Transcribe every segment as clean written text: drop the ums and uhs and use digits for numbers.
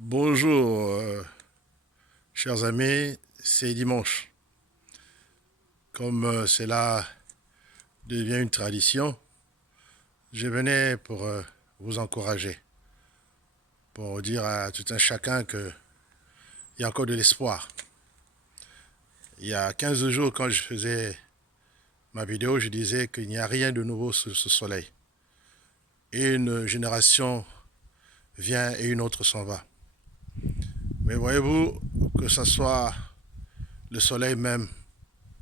Bonjour, chers amis, c'est dimanche. Comme cela devient une tradition, je venais pour vous encourager, pour dire à tout un chacun qu'il y a encore de l'espoir. Il y a 15 jours, quand je faisais ma vidéo, je disais qu'il n'y a rien de nouveau sous ce soleil. Une génération vient et une autre s'en va. Mais voyez-vous, que ce soit le soleil même,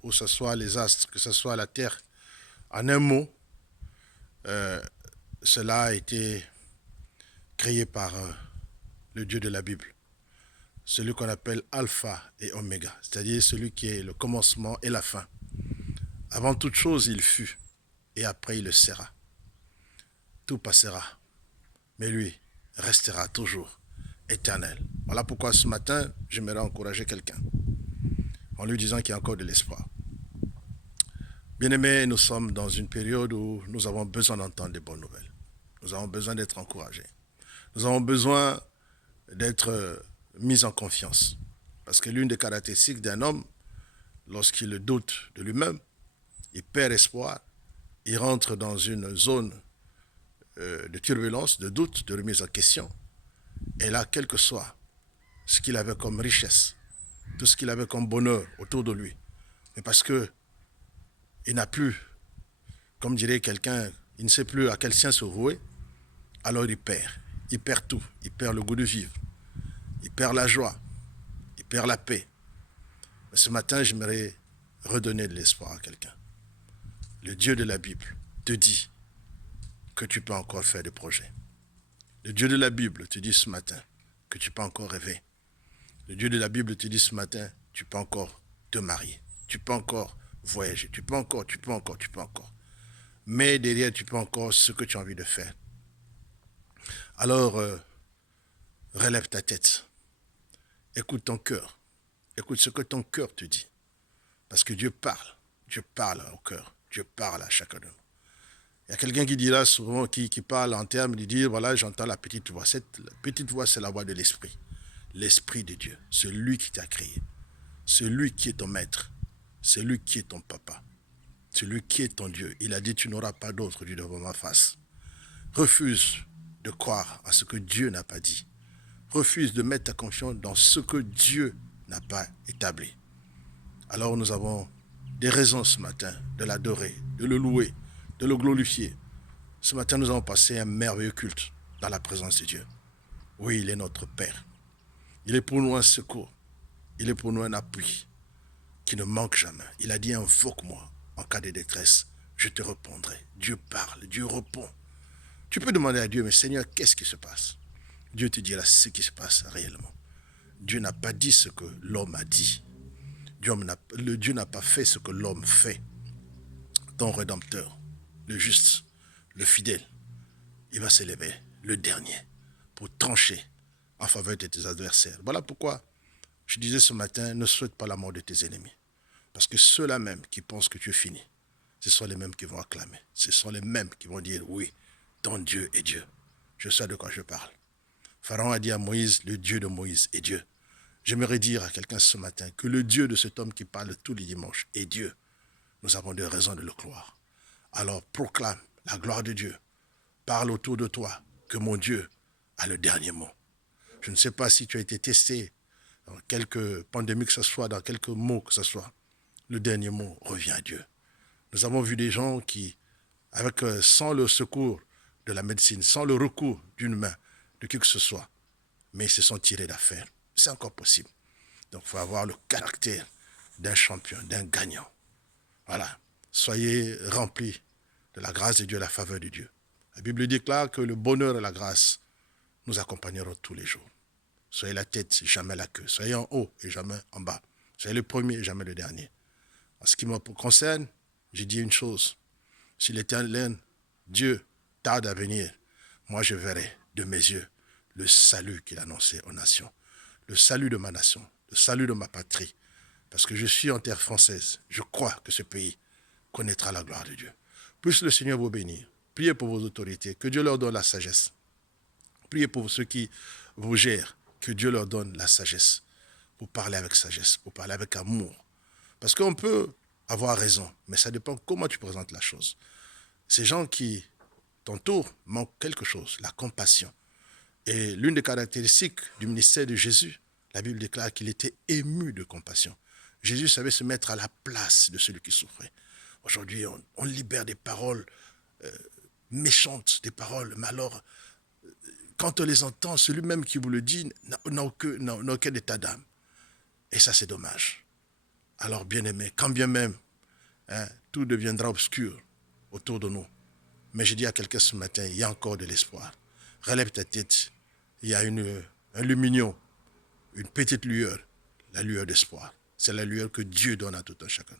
ou que ce soit les astres, que ce soit la terre, en un mot, euh, cela a été créé par le Dieu de la Bible, celui qu'on appelle Alpha et Oméga, c'est-à-dire celui qui est le commencement et la fin. Avant toute chose, il fut, et après il le sera. Tout passera, mais lui restera toujours éternel. Voilà pourquoi ce matin, j'aimerais encourager quelqu'un en lui disant qu'il y a encore de l'espoir. Bien-aimés, nous sommes dans une période où nous avons besoin d'entendre des bonnes nouvelles. Nous avons besoin d'être encouragés. Nous avons besoin d'être mis en confiance. Parce que l'une des caractéristiques d'un homme, lorsqu'il doute de lui-même, il perd espoir, il rentre dans une zone de turbulence, de doute, de remise en question. Et là, quel que soit ce qu'il avait comme richesse, tout ce qu'il avait comme bonheur autour de lui, mais parce que il n'a plus, comme dirait quelqu'un, il ne sait plus à quel sien se vouer, alors il perd. Il perd tout. Il perd le goût de vivre. Il perd la joie. Il perd la paix. Mais ce matin, j'aimerais redonner de l'espoir à quelqu'un. Le Dieu de la Bible te dit que tu peux encore faire des projets. Le Dieu de la Bible te dit ce matin que tu peux encore rêver. Le Dieu de la Bible te dit ce matin, tu peux encore te marier. Tu peux encore voyager. Tu peux encore. Mais derrière, tu peux encore ce que tu as envie de faire. Alors, relève ta tête. Écoute ton cœur. Écoute ce que ton cœur te dit. Parce que Dieu parle. Dieu parle au cœur. Dieu parle à chacun de nous. Il y a quelqu'un qui dira souvent, qui parle en termes de dire, voilà, j'entends la petite voix. La petite voix, c'est la voix de l'Esprit. L'Esprit de Dieu. C'est lui qui t'a créé. C'est lui qui est ton maître. C'est lui qui est ton papa. C'est lui qui est ton Dieu. Il a dit, tu n'auras pas d'autre Dieu devant ma face. Refuse de croire à ce que Dieu n'a pas dit. Refuse de mettre ta confiance dans ce que Dieu n'a pas établi. Alors nous avons des raisons ce matin de l'adorer, de le louer, de le glorifier. Ce matin, nous avons passé un merveilleux culte dans la présence de Dieu. Oui, il est notre Père. Il est pour nous un secours. Il est pour nous un appui qui ne manque jamais. Il a dit, invoque-moi en cas de détresse. Je te répondrai. Dieu parle, Dieu répond. Tu peux demander à Dieu, mais Seigneur, qu'est-ce qui se passe? Dieu te dira ce qui se passe réellement. Dieu n'a pas dit ce que l'homme a dit. Dieu n'a pas fait ce que l'homme fait. Ton Rédempteur, le juste, le fidèle, il va s'élever, le dernier, pour trancher en faveur de tes adversaires. Voilà pourquoi je disais ce matin, ne souhaite pas la mort de tes ennemis. Parce que ceux-là même qui pensent que tu es fini, ce sont les mêmes qui vont acclamer. Ce sont les mêmes qui vont dire, oui, ton Dieu est Dieu. Je sais de quoi je parle. Pharaon a dit à Moïse, le Dieu de Moïse est Dieu. J'aimerais dire à quelqu'un ce matin que le Dieu de cet homme qui parle tous les dimanches est Dieu. Nous avons des raisons de le croire. Alors proclame la gloire de Dieu. Parle autour de toi que mon Dieu a le dernier mot. Je ne sais pas si tu as été testé dans quelque pandémie que ce soit, dans quelques mots que ce soit. Le dernier mot revient à Dieu. Nous avons vu des gens qui, sans le secours de la médecine, sans le recours d'une main, de qui que ce soit, mais ils se sont tirés d'affaire. C'est encore possible. Donc il faut avoir le caractère d'un champion, d'un gagnant. Voilà. Soyez remplis de la grâce de Dieu, la faveur de Dieu. La Bible déclare que le bonheur et la grâce nous accompagneront tous les jours. Soyez la tête, jamais la queue. Soyez en haut et jamais en bas. Soyez le premier et jamais le dernier. En ce qui me concerne, j'ai dit une chose. Si l'Éternel, Dieu, tarde à venir, moi je verrai de mes yeux le salut qu'il annonçait aux nations. Le salut de ma nation, le salut de ma patrie. Parce que je suis en terre française. Je crois que ce pays connaîtra la gloire de Dieu. Puisse le Seigneur vous bénir. Priez pour vos autorités. Que Dieu leur donne la sagesse. Priez pour ceux qui vous gèrent. que Dieu leur donne la sagesse pour parler avec sagesse, pour parler avec amour. Parce qu'on peut avoir raison, mais ça dépend comment tu présentes la chose. Ces gens qui t'entourent manquent quelque chose, la compassion. Et l'une des caractéristiques du ministère de Jésus, la Bible déclare qu'il était ému de compassion. Jésus savait se mettre à la place de celui qui souffrait. Aujourd'hui, on libère des paroles méchantes, des paroles, mais alors, quand on les entend, celui même qui vous le dit n'a aucun état d'âme. Et ça, c'est dommage. Alors, bien-aimés, quand bien même, tout deviendra obscur autour de nous. Mais je dis à quelqu'un ce matin, il y a encore de l'espoir. Relève ta tête, il y a un lumignon, une petite lueur, la lueur d'espoir. C'est la lueur que Dieu donne à tout un chacun.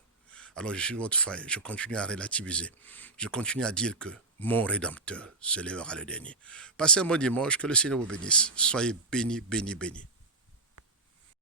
Alors je suis votre frère, je continue à relativiser. Je continue à dire que mon Rédempteur se lèvera le dernier. Passez un bon dimanche, que le Seigneur vous bénisse. Soyez bénis, bénis, bénis.